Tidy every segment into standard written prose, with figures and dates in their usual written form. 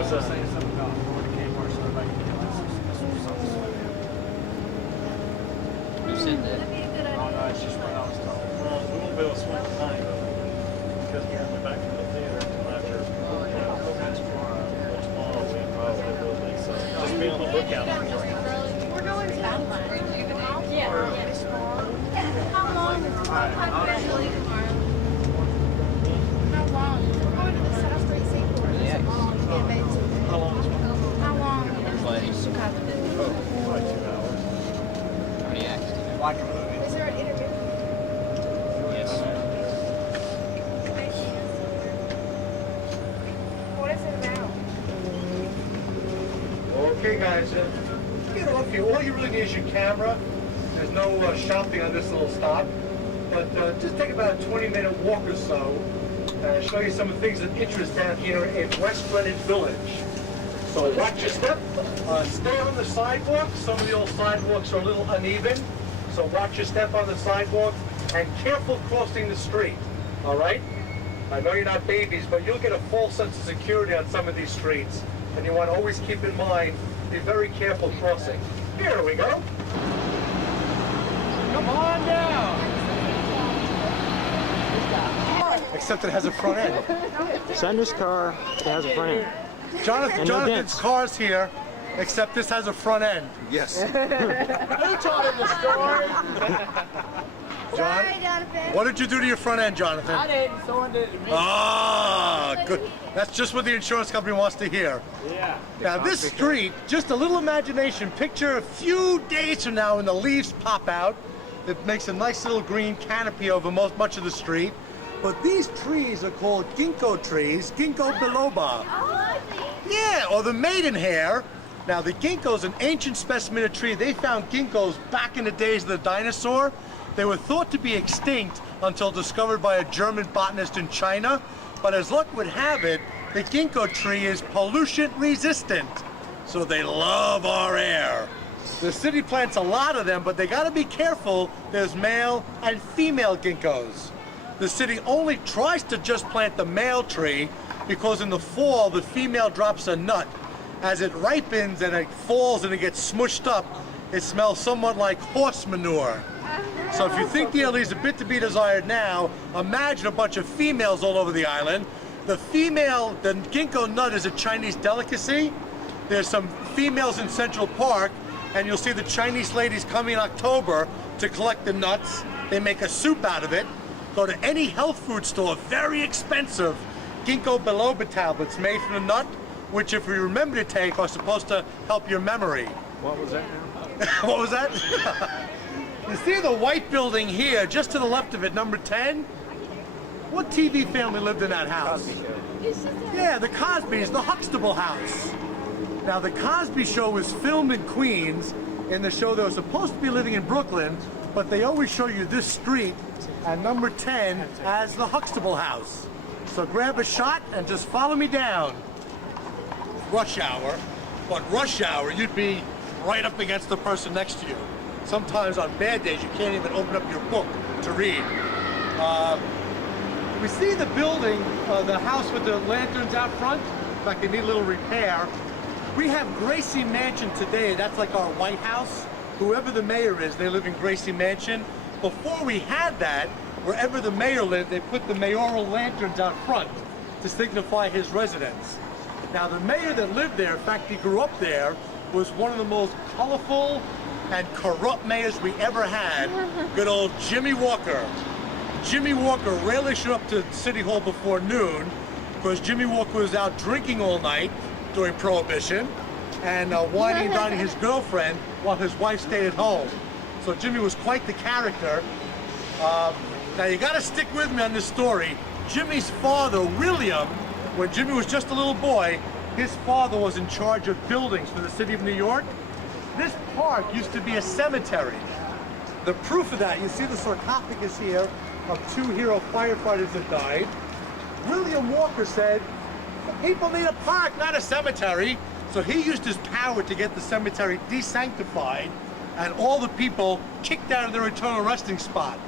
was saying something about Florida Kmart, so everybody can get this or something like that. Who said that? Oh no, it's just what I was told. Well, we won't be able to swim tonight because we're going back to the theater until after tomorrow we probably will be. So just be on the lookout for it. We're going to Yeah. How long is it? How long? We're going to the South Street Seaport. How long is it? How long Like, is Chicago? Like 2 hours. how many acts do you Like a movie. Is there an interview? Yes. What is it about? Okay, guys, get off here. All you really need is your camera. There's no shopping on this little stop, but just take about a 20-minute walk or so. Show you some of the things of interest down here in West Greenwich Village. So watch your step. Stay on the sidewalk. Some of the old sidewalks are a little uneven, so watch your step on the sidewalk and careful crossing the street. All right? I know you're not babies, but you'll get a false sense of security on some of these streets, and you want to always keep in mind, be very careful crossing. Here we go. Come on down. Except it has a front end. Sandra's car, it has a front end. Jonathan's car's here, except this has a front end. Yes. Who told him the story? John, Jonathan. what did you do to your front end, Jonathan? I didn't, someone did it to me. Ah, good. That's just what the insurance company wants to hear. Yeah. Now this street, just a little imagination, picture a few days from now when the leaves pop out. It makes a nice little green canopy over much of the street. But these trees are called ginkgo trees, ginkgo biloba. Yeah, or the maidenhair. Now the ginkgo is an ancient specimen of tree. They found ginkgos back in the days of the dinosaur. They were thought to be extinct until discovered by a German botanist in China. But as luck would have it, the ginkgo tree is pollution resistant. So they love our air. The city plants a lot of them, but they gotta be careful. There's male and female ginkgos. The city only tries to just plant the male tree because in the fall, the female drops a nut. As it ripens and it falls and it gets smushed up, it smells somewhat like horse manure. So if you think the air leaves a bit to be desired now, imagine a bunch of females all over the island. The ginkgo nut is a Chinese delicacy. There's some females in Central Park, and you'll see the Chinese ladies coming in October to collect the nuts. They make a soup out of it. Go to any health food store, very expensive ginkgo biloba tablets made from the nut, which if you remember to take are supposed to help your memory. What was that now? What was that? You see the white building here, just to the left of it, number 10? What TV family lived in that house? Yeah, the Cosbys, the Huxtable house. Now the Cosby Show was filmed in Queens. In the show they were supposed to be living in Brooklyn, but they always show you this street and number 10 as the Huxtable house. So grab a shot and just follow me down. Rush hour, but rush hour you'd be right up against the person next to you. Sometimes on bad days you can't even open up your book to read. We see the building, the house with the lanterns out front. In fact, they need a little repair. We have Gracie Mansion today. That's like our White House. Whoever the mayor is, they live in Gracie Mansion. Before we had that, wherever the mayor lived, they put the mayoral lanterns out front to signify his residence. Now, the mayor that lived there, in fact, he grew up there, was one of the most colorful and corrupt mayors we ever had. Good old Jimmy Walker. Jimmy Walker rarely showed up to City Hall before noon because Jimmy Walker was out drinking all night during Prohibition and whining and dining his girlfriend while his wife stayed at home. So Jimmy was quite the character. Now you gotta stick with me on this story. Jimmy's father, William, when Jimmy was just a little boy, his father was in charge of buildings for the city of New York. This park used to be a cemetery. The proof of that, you see the sarcophagus here of 2 hero firefighters that died. William Walker said, people need a park, not a cemetery. So he used his power to get the cemetery desanctified and all the people kicked out of their eternal resting spot.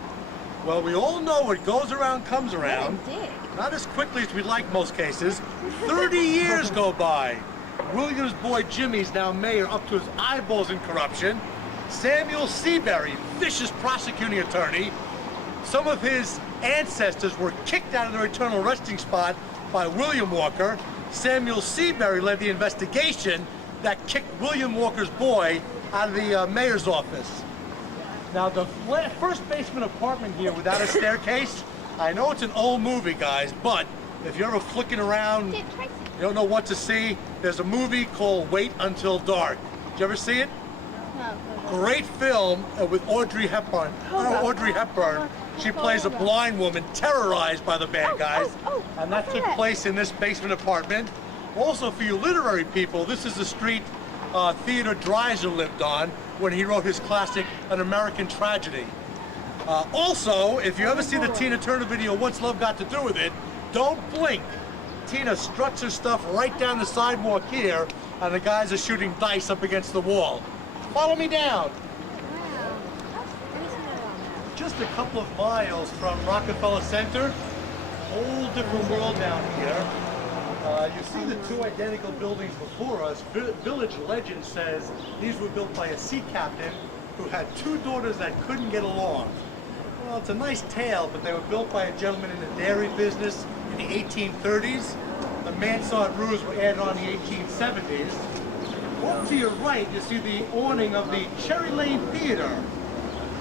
Well, we all know what goes around comes around. What a dick. Not as quickly as we'd like most cases. 30 years go by. William's boy Jimmy's now mayor up to his eyeballs in corruption. Samuel Seabury, vicious prosecuting attorney. Some of his ancestors were kicked out of their eternal resting spot by William Walker. Samuel Seabury led the investigation that kicked William Walker's boy out of the mayor's office. Now, the first basement apartment here without a staircase, I know it's an old movie, guys, but if you're ever flicking around, Dick Tracy. you don't know what to see, there's a movie called Wait Until Dark. Did you ever see it? No. Great film with Audrey Hepburn. Audrey Hepburn. She plays a blind woman terrorized by the bad guys. And that took place in this basement apartment. Also, for you literary people, this is the street Theodore Dreiser lived on when he wrote his classic An American Tragedy. Also, if you ever see the Tina Turner video, What's Love Got to Do With It, don't blink. Tina struts her stuff right down the sidewalk here, and the guys are shooting dice up against the wall. Follow me down. Wow. Let me see that on. Just a couple of miles from Rockefeller Center. Whole different world down here. You see the two identical buildings before us. Village legend says these were built by a sea captain who had two daughters that couldn't get along. Well, it's a nice tale, but they were built by a gentleman in the dairy business in the 1830s. The mansard roofs were added on in the 1870s. Off to your right, you see the awning of the Cherry Lane Theater.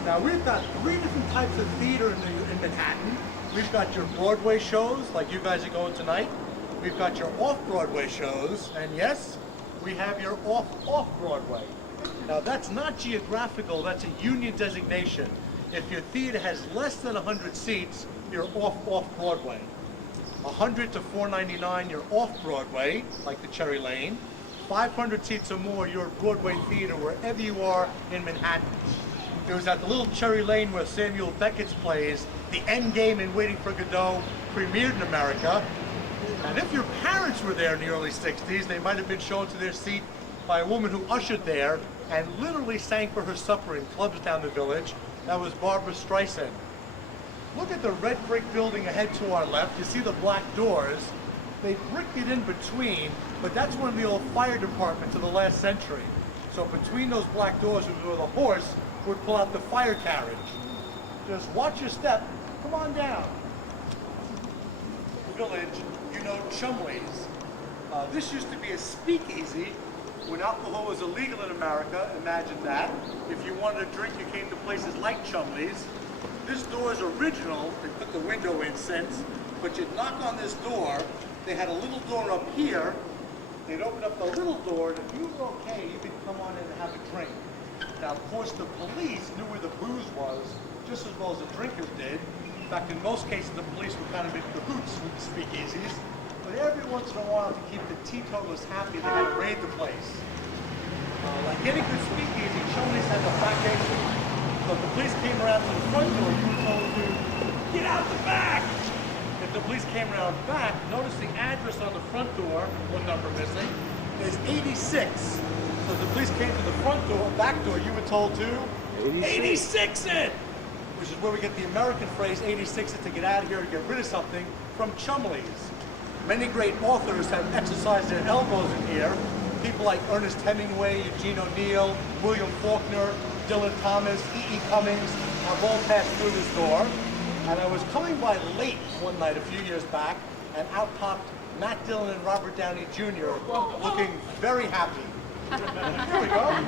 Now, we've got three different types of theater in Manhattan. We've got your Broadway shows, like you guys are going tonight. We've got your off-Broadway shows, and yes, we have your off-Broadway. Now, that's not geographical, that's a union designation. If your theater has less than 100 seats, you're off-Broadway. 100 to 499, you're off-Broadway, like the Cherry Lane. 500 seats or more, you're a Broadway theater wherever you are in Manhattan. It was at the little Cherry Lane where Samuel Beckett's plays, The Endgame and Waiting for Godot, premiered in America. And if your parents were there in the early 60s, they might have been shown to their seat by a woman who ushered there and literally sang for her supper in clubs down the village. That was Barbara Streisand. Look at the red brick building ahead to our left. You see the black doors. They bricked it in between, but that's one of the old fire departments of the last century. So between those black doors was where the horse would pull out the fire carriage. Just watch your step. Come on down. Village, you know Chumley's. This used to be a speakeasy when alcohol was illegal in America. Imagine that. If you wanted a drink, you came to places like Chumley's. This door is original. They put the window in since, but you'd knock on this door. They had a little door up here. They'd open up the little door, and if you were okay, you could come on in and have a drink. Now, of course, the police knew where the booze was just as well as the drinkers did. In fact, in most cases, the police were kind of in cahoots with the speakeasies. But every once in a while, to keep the teetotalers happy, they had to raid the place. Like any good speakeasy, Chumley's had the back entrance. So if the police came around to the front door, you were told to get out the back. If the police came around back, notice the address on the front door, one number missing, is 86. So if the police came to the front door, back door, you were told to 86 it! Which is where we get the American phrase 86 it, to get out of here and get rid of something, from Chumley's. Many great authors have exercised their elbows in here. People like Ernest Hemingway, Eugene O'Neill, William Faulkner, Dylan Thomas, E.E. Cummings have all passed through this door. And I was coming by late one night a few years back, and out popped Matt Dillon and Robert Downey Jr. looking very happy. Here we go.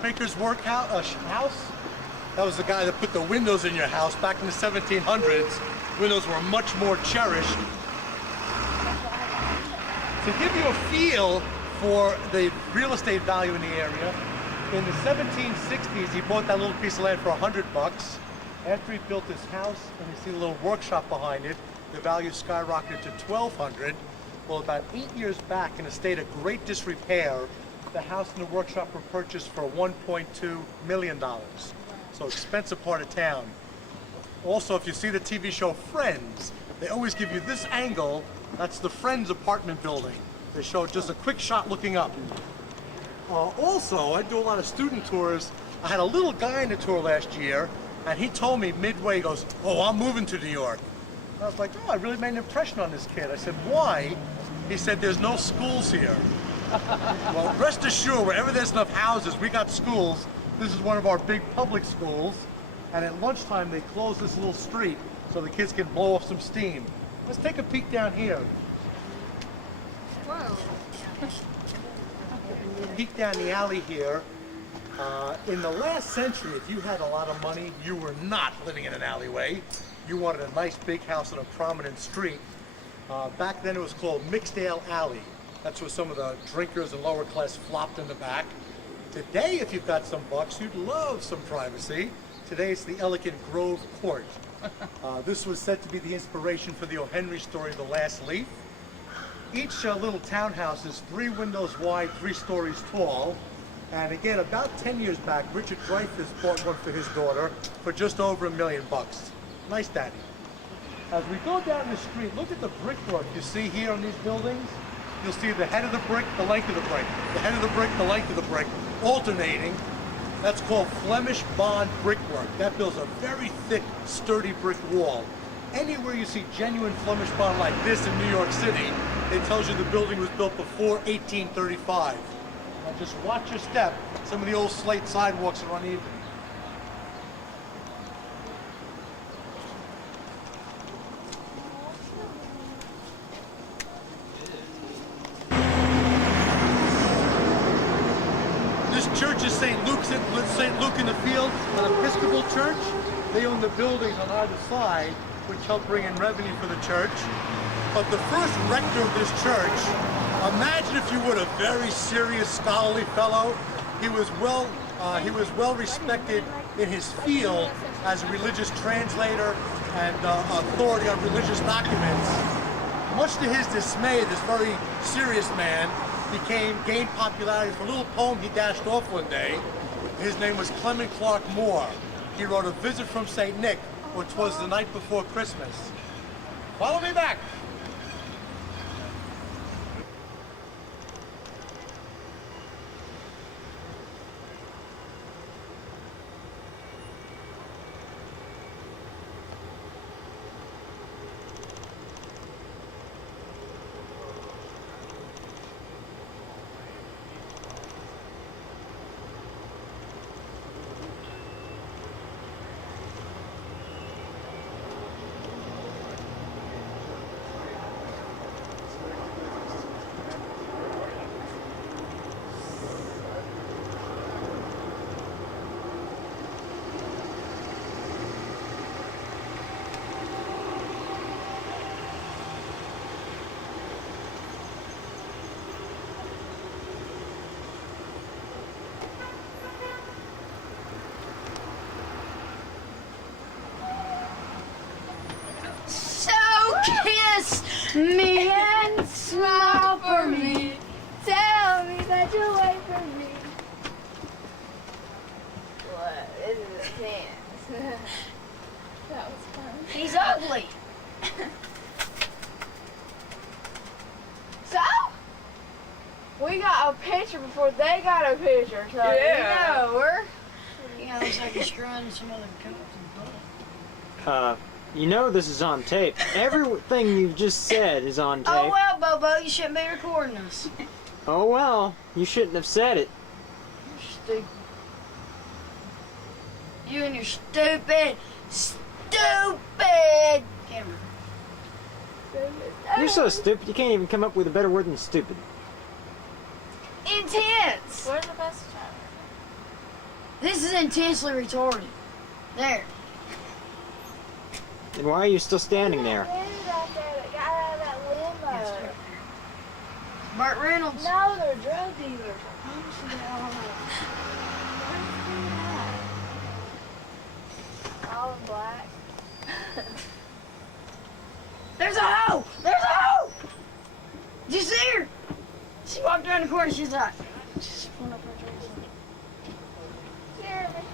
Baker's house. That was the guy that put the windows in your house back in the 1700s. Windows were much more cherished. To give you a feel for the real estate value in the area, in the 1760s, he bought that little piece of land for $100. After he built his house, and you see the little workshop behind it, the value skyrocketed to $1,200. Well, about 8 years back, in a state of great disrepair, the house and the workshop were purchased for $1.2 million. So expensive part of town. Also, if you see the TV show Friends, they always give you this angle. That's the Friends apartment building. They show just a quick shot looking up. Also, I do a lot of student tours I had a little guy in the tour last year, and he told me midway, he goes, "Oh, I'm moving to New York." I was like, "Oh, I really made an impression on this kid." I said, "Why?" He said, "There's no schools here." Well, rest assured, wherever there's enough houses, we got schools. This is one of our big public schools, and at lunchtime they close this little street so the kids can blow off some steam. Let's take a peek down here. Whoa. Peek down the alley here. In the last century, if you had a lot of money, you were not living in an alleyway. You wanted a nice big house on a prominent street. Back then it was called Mixdale Alley. That's where some of the drinkers and lower class flopped in the back. Today, if you've got some bucks, you'd love some privacy. Today it's the elegant Grove Court. This was said to be the inspiration for the O. Henry story, The Last Leaf. Each little townhouse is 3 windows wide, 3 stories tall. And again, about 10 years back, Richard Dreyfuss bought one for his daughter for just over $1 million. Nice daddy. As we go down the street, look at the brickwork you see here on these buildings. You'll see the head of the brick, the length of the brick. The head of the brick, the length of the brick, alternating. That's called Flemish bond brickwork. That builds a very thick, sturdy brick wall. Anywhere you see genuine Flemish bond like this in New York City, it tells you the building was built before 1835. Now just watch your step. Some of the old slate sidewalks are uneven. This church is St. Luke in the Field, an Episcopal church. They own the buildings on either side, which help bring in revenue for the church. But the first rector of this church, imagine if you would, a very serious scholarly fellow. He was well respected in his field as a religious translator and authority on religious documents. Much to his dismay, this very serious man gained popularity for a little poem he dashed off one day. His name was Clement Clark Moore. He wrote A Visit from St. Nick, which was the night before Christmas. Follow me back. Kiss me and smile for me. Tell me that you'll wait for me. What? This is intense. That was fun. He's ugly. So? We got a picture before they got a picture. So Yeah. you know, we're... Yeah, looks like you're screwing some other cops. You know this is on tape. Everything you've just said is on tape. Oh well, Bobo, you shouldn't be recording us. Oh well, you shouldn't have said it. You're stupid. You and your stupid camera. You're so stupid, you can't even come up with a better word than stupid. Intense. We're the best driver. This is intensely retarded. There. Then why are you still standing there? Burt Reynolds. No, they're drug dealers. All in black. There's a hoe! There's a hoe! Did you see her? She walked around the corner, she's like, just pulling up her dress. Jeremy.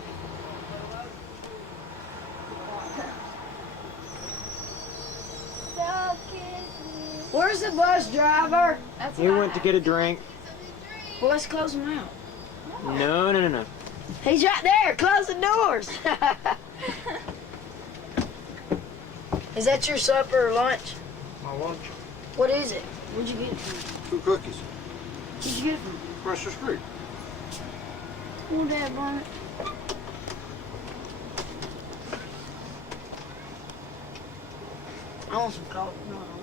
So kiss me. Where's the bus driver? That's He what went to get a drink. Well, let's close him out. No. He's right there. Close the doors. Is that your supper or lunch? My lunch. What is it? Where'd you get it from? 2 cookies. Where'd you get it from? Across the street. Oh, Dad, Bonnet. I want some coffee. No, I don't.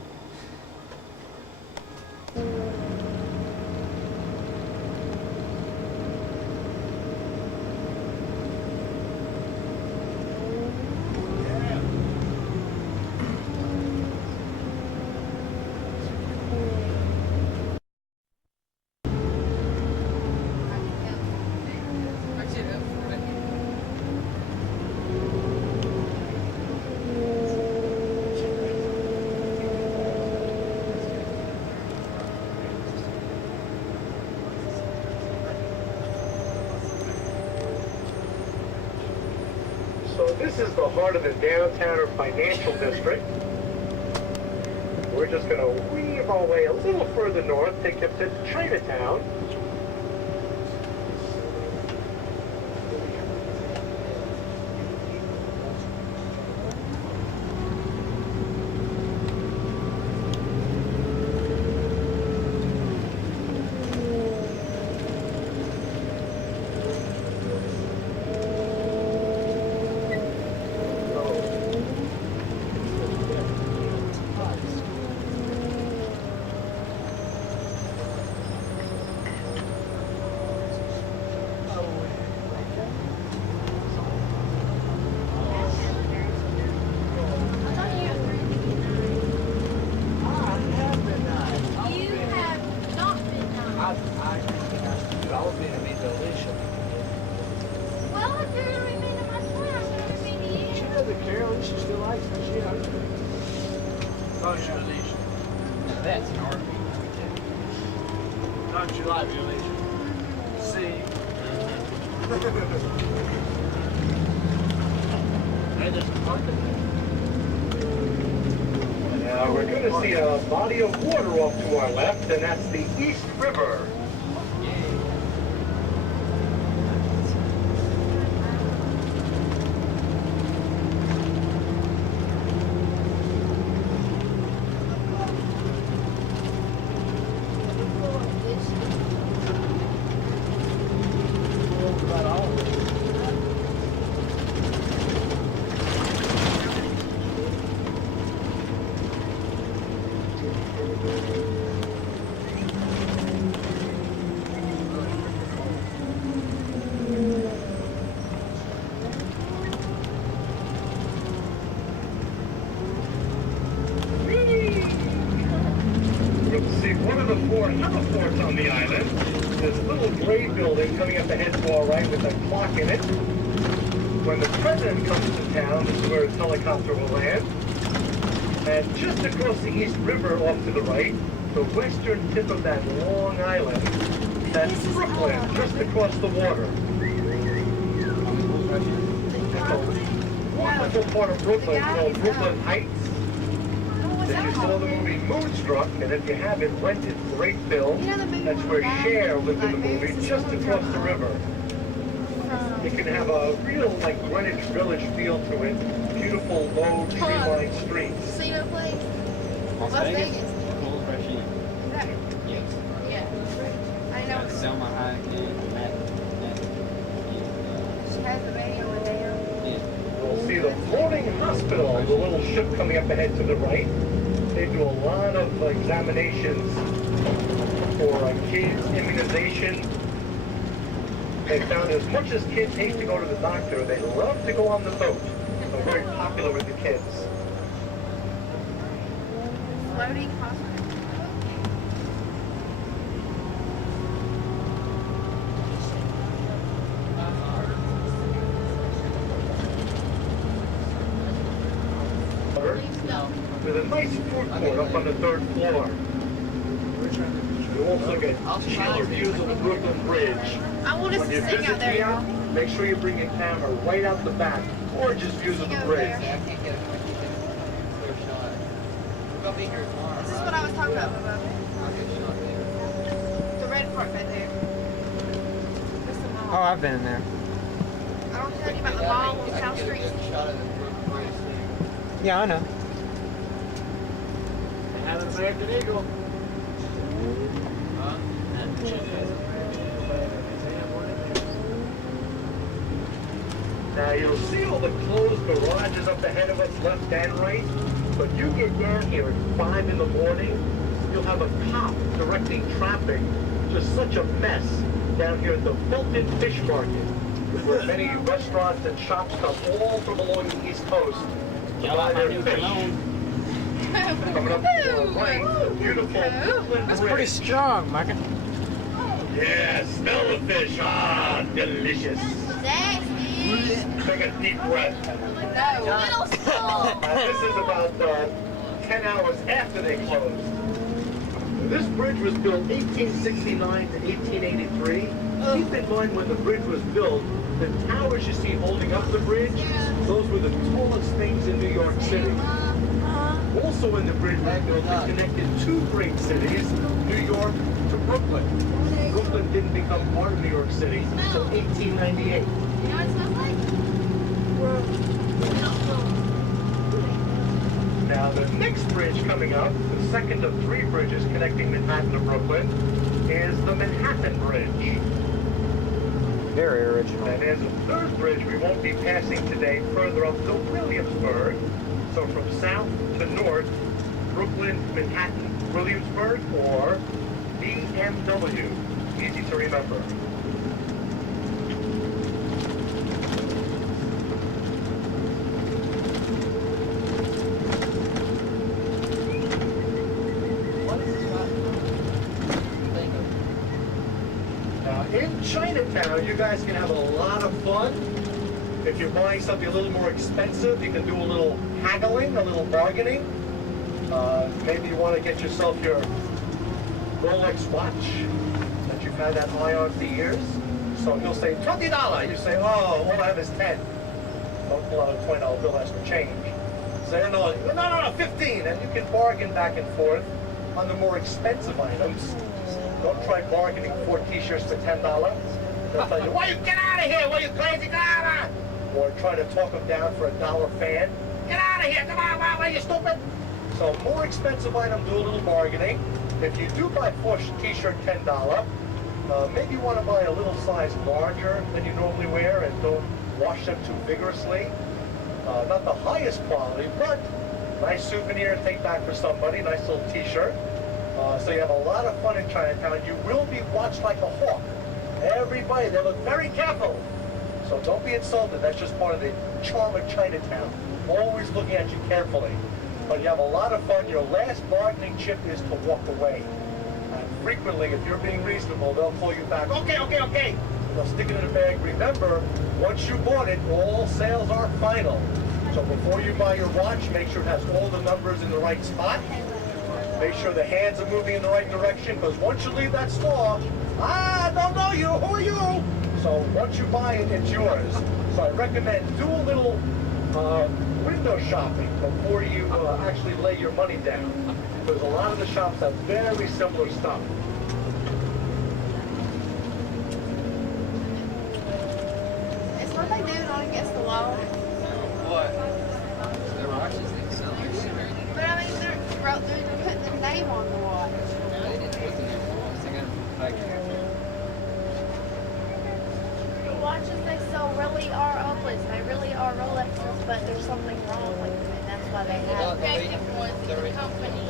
So this is the heart of the downtown or financial district. We're just going to weave our way a little further north, take you to Chinatown. You have not been nice. Well, if you're gonna be mean to my twin, I'm gonna be mean to you. doesn't care. At least she still likes me. She knows me. Not you, Alicia. Now that's an heartbeat. Not you like me, Alicia. See? Hey, there's some parking there. Now we're going to see a body of water off to our left, and that's the East River. See, one of the 4 heliports on the island, this little gray building coming up ahead to our right with a clock in it. When the president comes to town, this is where his helicopter will land. And just across the East River off to the right, the western tip of that long island, that's Brooklyn, just across the water. It's a wonderful part of Brooklyn called Brooklyn Heights. If you saw the movie Moonstruck, and if you haven't, rent it. Great film. That's where Cher lived in the movie, just across the river. It can have a real, like, Greenwich Village feel to it. Beautiful, low, tree-lined streets. Casino place? Las Las Vegas. Vegas. Cool Russian. Is that? Yes. Yeah. I know. Selma Hayek and that. She has the radio on there. We'll see the floating hospital, the little ship coming up ahead to the right. They do a lot of examinations for kids, immunization. They found as much as kids hate to go to the doctor, they love to go on the boat. They're very popular with the kids. Floating hospital. With a nice food court up on the 3rd floor. You also get killer views of the Brooklyn Bridge. I want us When to you sing visit out there, here, y'all. make sure you bring your camera right out the back. Gorgeous views of the bridge. This is what I was talking about, Bubba. The red part right there. Oh, I've been in there. I don't tell you about the mall on South Street. Yeah, I know. Have an American Eagle. Now you'll see all the closed garages up ahead of us, left and right. But you get down here at 5 in the morning, you'll have a cop directing traffic. Just such a mess down here at the Fulton Fish Market, where many restaurants and shops come all from along the East Coast to buy their fish. Coming up to the right, the beautiful Brooklyn That's Bridge. pretty strong, Micah. Yeah, smell the fish. Ah, delicious. Take a deep breath. Little small. This is about 10 hours after they closed. This bridge was built 1869 to 1883. Keep in mind when the bridge was built, the towers you see holding up the bridge, those were the tallest things in New York City. Also when the bridge was built, it connected two great cities, New York to Brooklyn. Brooklyn didn't become part of New York City until 1898. You know what it smells like? Now, the next bridge coming up, the second of three bridges connecting Manhattan to Brooklyn, is the Manhattan Bridge. Very original. And there's a third bridge we won't be passing today further up to Williamsburg. So from south to north, Brooklyn, Manhattan, Williamsburg, or BMW. Easy to remember. In Chinatown, you guys can have a lot of fun. If you're buying something a little more expensive, you can do a little haggling, a little bargaining. Maybe you want to get yourself your Rolex watch that you've had that eye on for years. So he'll say $20. You say, oh, all I have is 10. Don't pull out a $20 bill, that's for change. Say, no, 15. And you can bargain back and forth on the more expensive items. Don't try bargaining 4 t-shirts for $10. They'll tell you, why you get out of here? Why you crazy? Get out! Or try to talk them down for $1 fan. Get out of here! Come on, why you stupid? So more expensive item, do a little bargaining. If you do buy 4 t-shirt $10, maybe you want to buy a little size larger than you normally wear and don't wash them too vigorously. Not the highest quality, but nice souvenir to take back for somebody, nice little t-shirt. So you have a lot of fun in Chinatown. You will be watched like a hawk. Everybody, they look very careful. So don't be insulted. That's just part of the charm of Chinatown. Always looking at you carefully. But you have a lot of fun. Your last bargaining chip is to walk away. And frequently, if you're being reasonable, they'll pull you back. Okay. They'll stick it in a bag. Remember, once you bought it, all sales are final. So before you buy your watch, make sure it has all the numbers in the right spot. Make sure the hands are moving in the right direction, because once you leave that store, I don't know you, who are you? So once you buy it, it's yours. So I recommend do a little window shopping before you actually lay your money down, because a lot of the shops have very similar stuff. It's what they do not against the law. What? The watches they sell. But I mean, they're putting their name on the watch. They didn't put the name on the watch. They got it back here. The watches they sell really are uplifts. They really are Rolexes, but there's something wrong with them, and that's why they have defective ones in the company.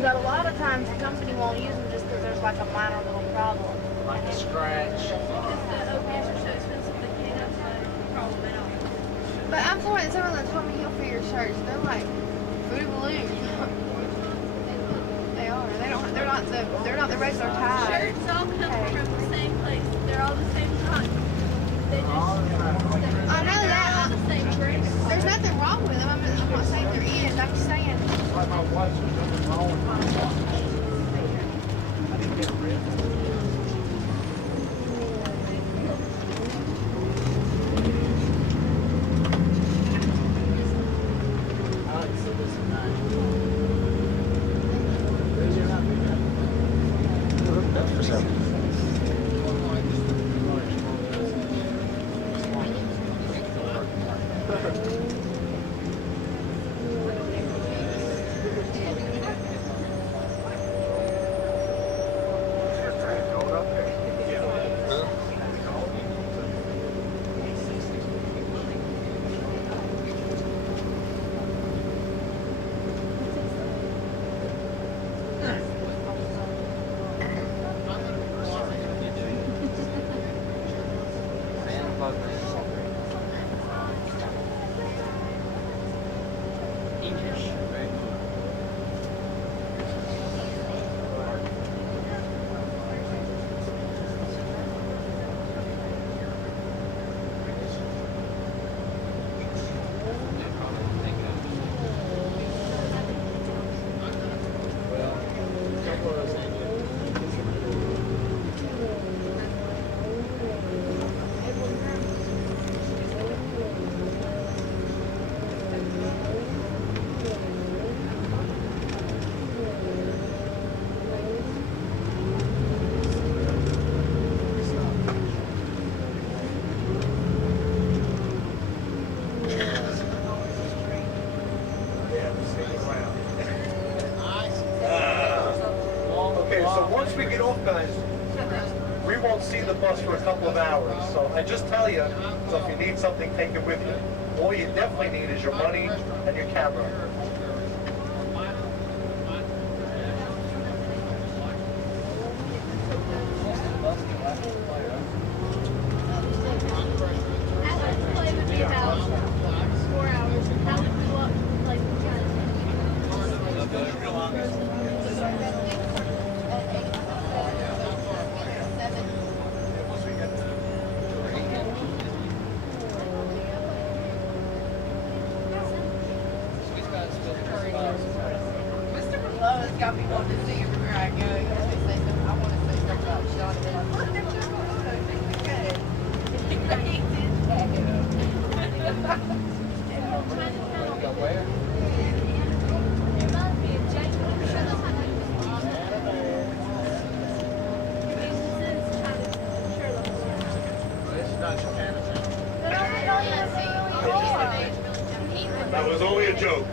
But a lot of times the company won't use them just because there's like a minor little problem. Like a scratch. Because the OPS are so expensive, they can't have a problem at all. But I'm sorry, someone that told me Hilfiger shirts, they're like Fruity Balloon. They are. They're not the regular tie. Shirts all come from the same place. They're all the same kind. They just, I know they're that. all the same brand. There's nothing wrong with them. I'm not saying there is. I'm just saying. Like my watch, there's nothing wrong with my watch. I didn't get rid of it. I like to see this at night. That's for sale. Okay, so once we get off, guys, we won't see the bus for a couple of hours. So I just tell you, so if you need something, take it with you. All you definitely need is your money and your camera. Play would be about 4 hours. How would you look like Mr. Merlot has got me wanting to see everywhere I go. He has me say something. I want to say something about Sean. And they're like, look at your photo. It's good. Go where? It's not Chinatown. That was only a joke.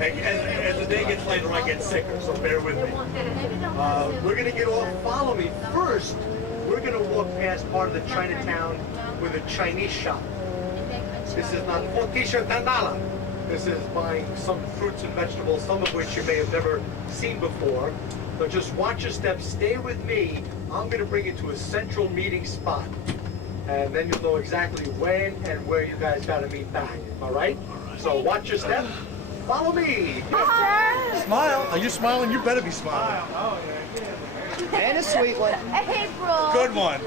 And as the day gets later, I get sicker, so bear with me. We're gonna get off. Follow me. First, we're gonna walk past part of the Chinatown with a Chinese shop. This is not Fortisha Dandala. This is buying some fruits and vegetables, some of which you may have never seen before. But just watch your steps. Stay with me. I'm gonna bring you to a central meeting spot. And then you'll know exactly when and where you guys gotta meet back. All right? So watch your step. Follow me. Smile. Are you smiling? You better be smiling. And a sweet one. April. Good one.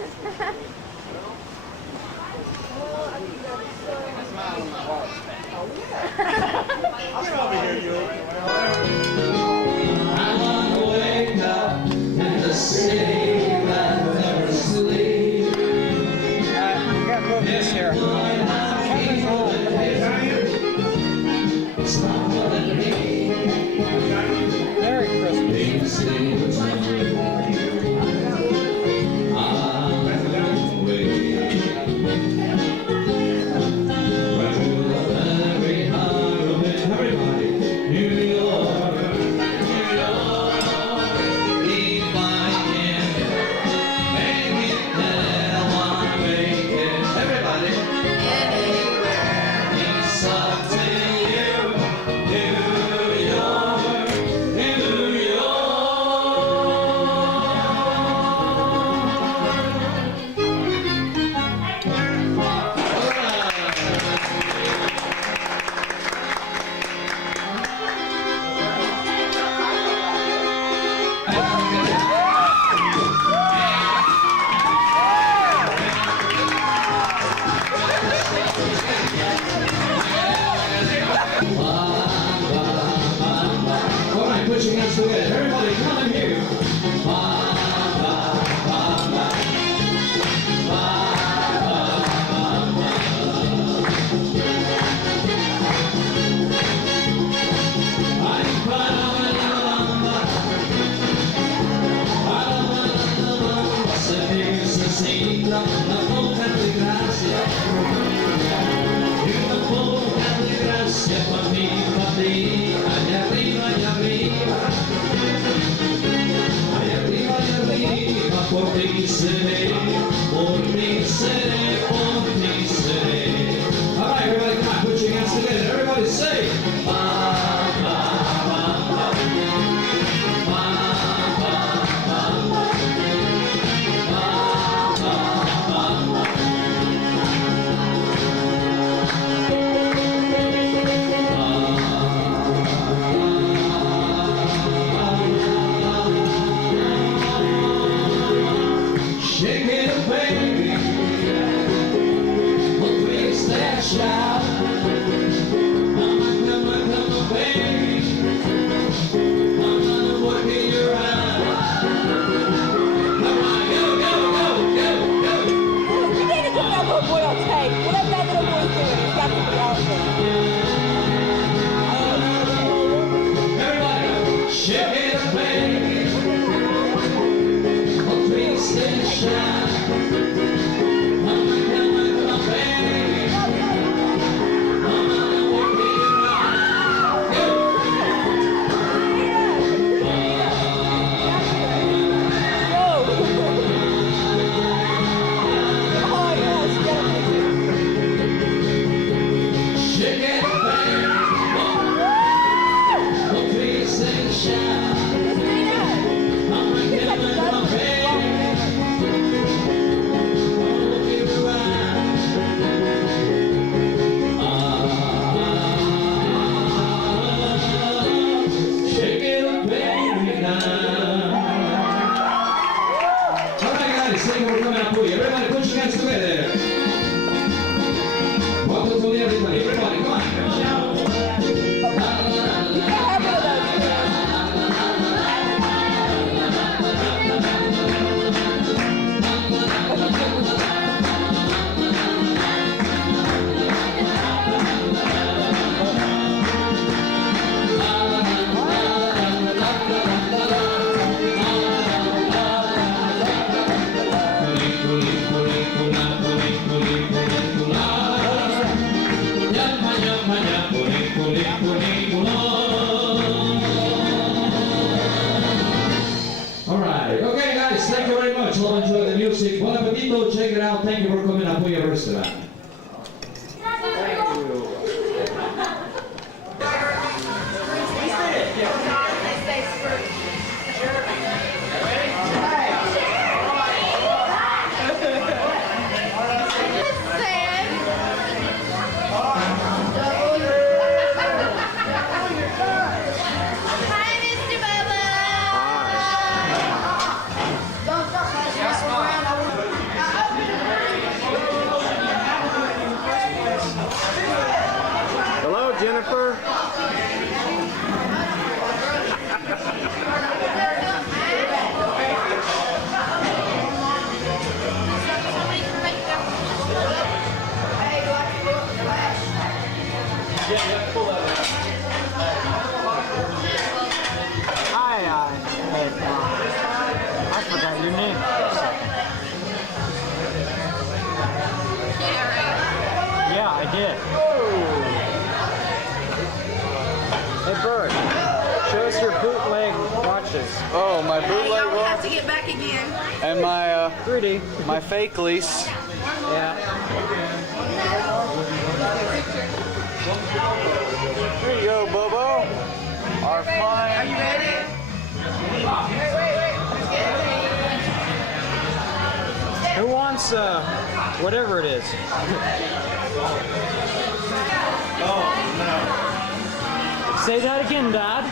Get over here, you. We gotta move this here. Camera's on. Merry Christmas. Put your hands together. Everybody, come in here. La poca de gracia, y una poca de gracia para mí, allá arriba, por ti seré, por ti seré, por ti seré. All right, everybody, come on, put your hands together. Everybody say, ba, ba, ba, ba, ba, ba, ba, ba. Shake shout. Come on, come on, baby. Come on and walk me around. Go! Shake it, baby. Oh, please sing, shout. Come on, come on, baby. Oh, look you around. Shake it up, baby, now. All right, guys, thank you for coming up with you. Everybody, put your hands together. Welcome to the everybody. Everybody, come on. All right. Okay, guys. Thank you very much. Hope you enjoy the music. Bon appetito. Check it out. Thank you for coming up to your restaurant. Hi, Mr. Bubba. Hello, Jennifer. Hi, I forgot your name for a second. Yeah, I did. Hey, Bird, show us your bootleg watches. Oh, my bootleg Y'all have watch to get back again. and my 3D. my fake lease. Yeah. Here you go, Bobo. Our fine. Are you ready? Who wants, whatever it is? Say that again, Dad.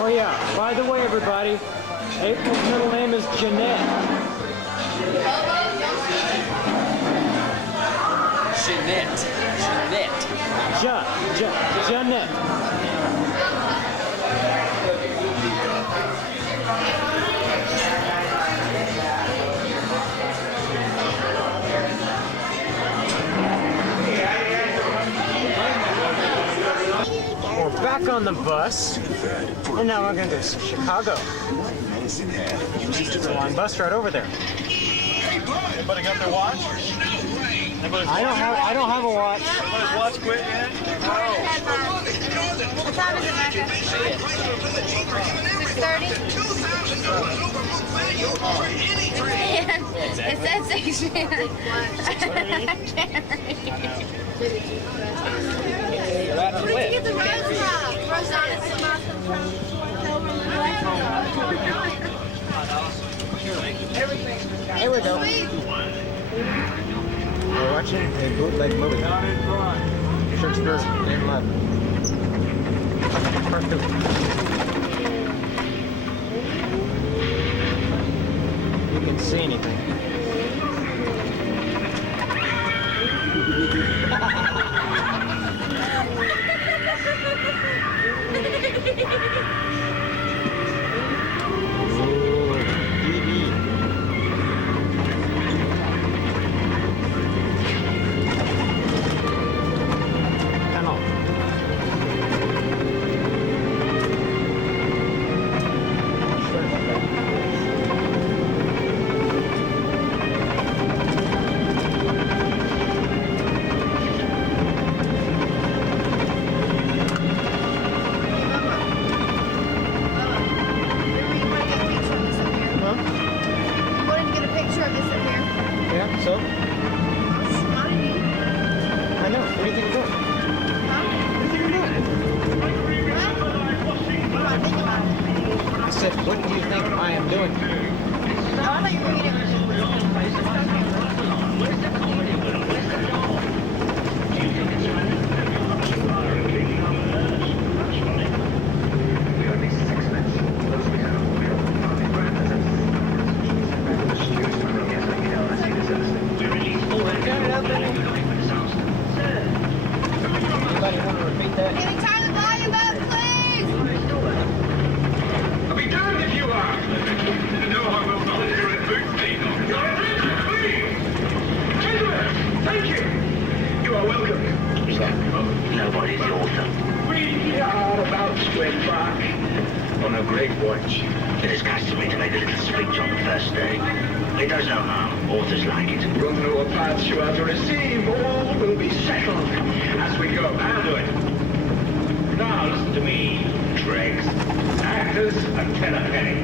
Oh yeah, by the way, everybody, April's middle name is Jeanette. Jeanette. We're back on the bus, and now we're going to Chicago. There's a long bus right over there. Anybody got their watch? I don't have a watch. Anybody's watch quit yet? What time is it, Marcus? 6:30? It says 6. I can't read. Where'd you get the rose from? Rosanna Samantha from Here we go. We're watching a bootleg movie. Shakespeare, Game 11. Part 2. You can see anything. great watch. It is customary to make a little speech on the first day. It does no harm. Authors like it. We'll know what paths you are to receive. All will be settled as we go. I'll do it. Now listen to me, dregs. Actors are 10 a penny.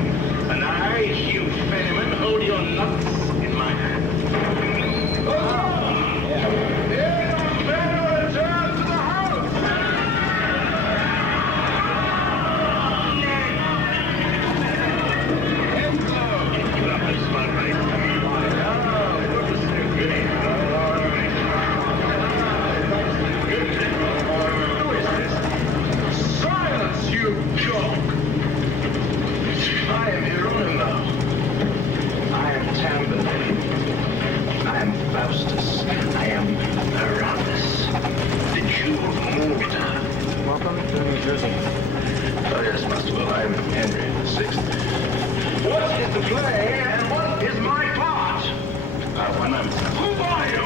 And I, Hugh Fenneman, hold your nuts in my hand. Silence, you joke! I am Hieronymo. I am Tamburlaine. I am Faustus. I am Aramis, the Jew of Malta. Welcome to New Jersey. Oh yes, Master Will. I am Henry VI. What is the play and what is my part? Who are you?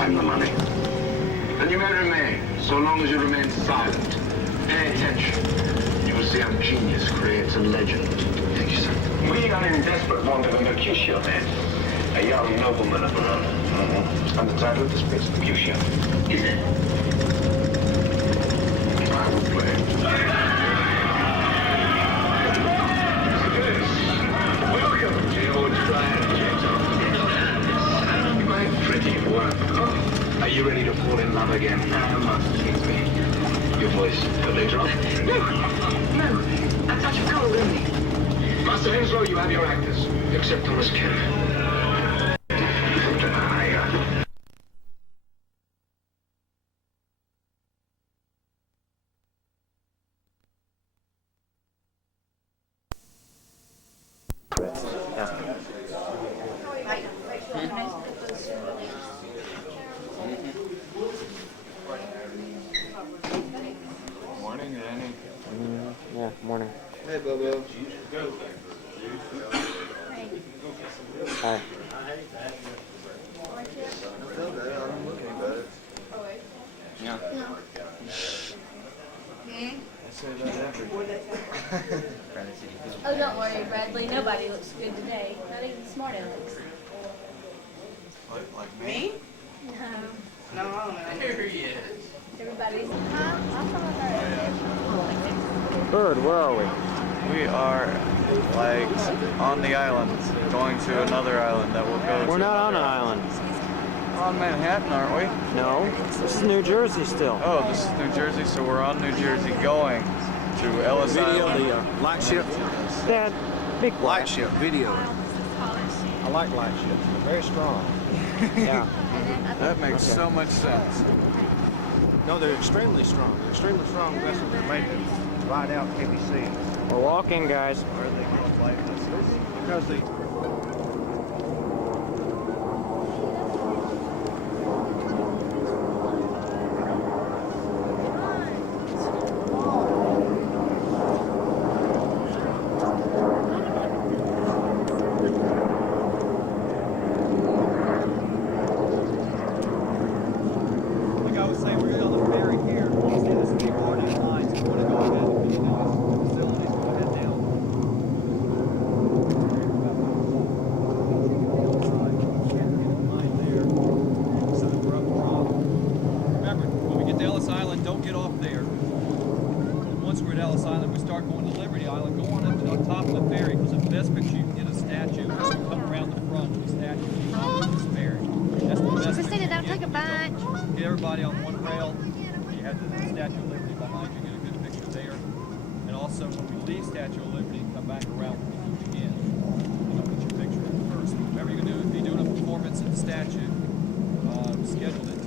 I'm the money. Then you may remain, so long as you remain silent. Pay attention. You will see how genius creates a legend. Thank you, sir. We are in desperate want of a Mercutio man. A young nobleman of Verona. And the title of this piece, Mercutio. Is it? I will play. Welcome to your trial, James. My pretty one. Are you ready to fall in love again? Master Kingsby. Your voice a bit drop? No. A touch of cold only. Master Henslow, you have your actors. Except Thomas Kemp. Morning, Randy. Yeah, morning. Hey, Bobo. Hi. Feel good. I'm looking better. Yeah. I say that every day. Oh, don't worry, Bradley. Nobody looks good today. Not even smart Alex. Like me? No. No. Here he is. Everybody's. Good, where are we? We are, like, on the island, going to another island that we'll go to. We're not on an island. On Manhattan, aren't we? No, this is New Jersey still. Oh, this is New Jersey, so we're on New Jersey going to Ellis Island. The light ship. Dad, big Light ship, video. I like light ships. They're very strong. Yeah. That makes so much sense. No, they're extremely strong. They're extremely strong vessels. They're made to ride out heavy seas. We're walking, guys. Where are they going like this? Because they... Like I was saying, we're going on the ferry here. You see this skateboard in line, so you want to go ahead and get those facilities, go ahead down. Remember, when we get to Ellis Island, don't get off there. And once we're at Ellis Island, we start going to Liberty Island. Go on up to the top of the ferry, because the best picture you can get a statue is to come around the front of the statue on the top of this ferry. That's the best Christina, picture that'll you take a can get. bunch. Get everybody on one rail. You have the Statue of Liberty behind you, get a good picture there. And also, when we leave Statue of Liberty, come back around when we move again. And I'll get your picture in first. Remember, you're going to be doing a performance at the statue, scheduled at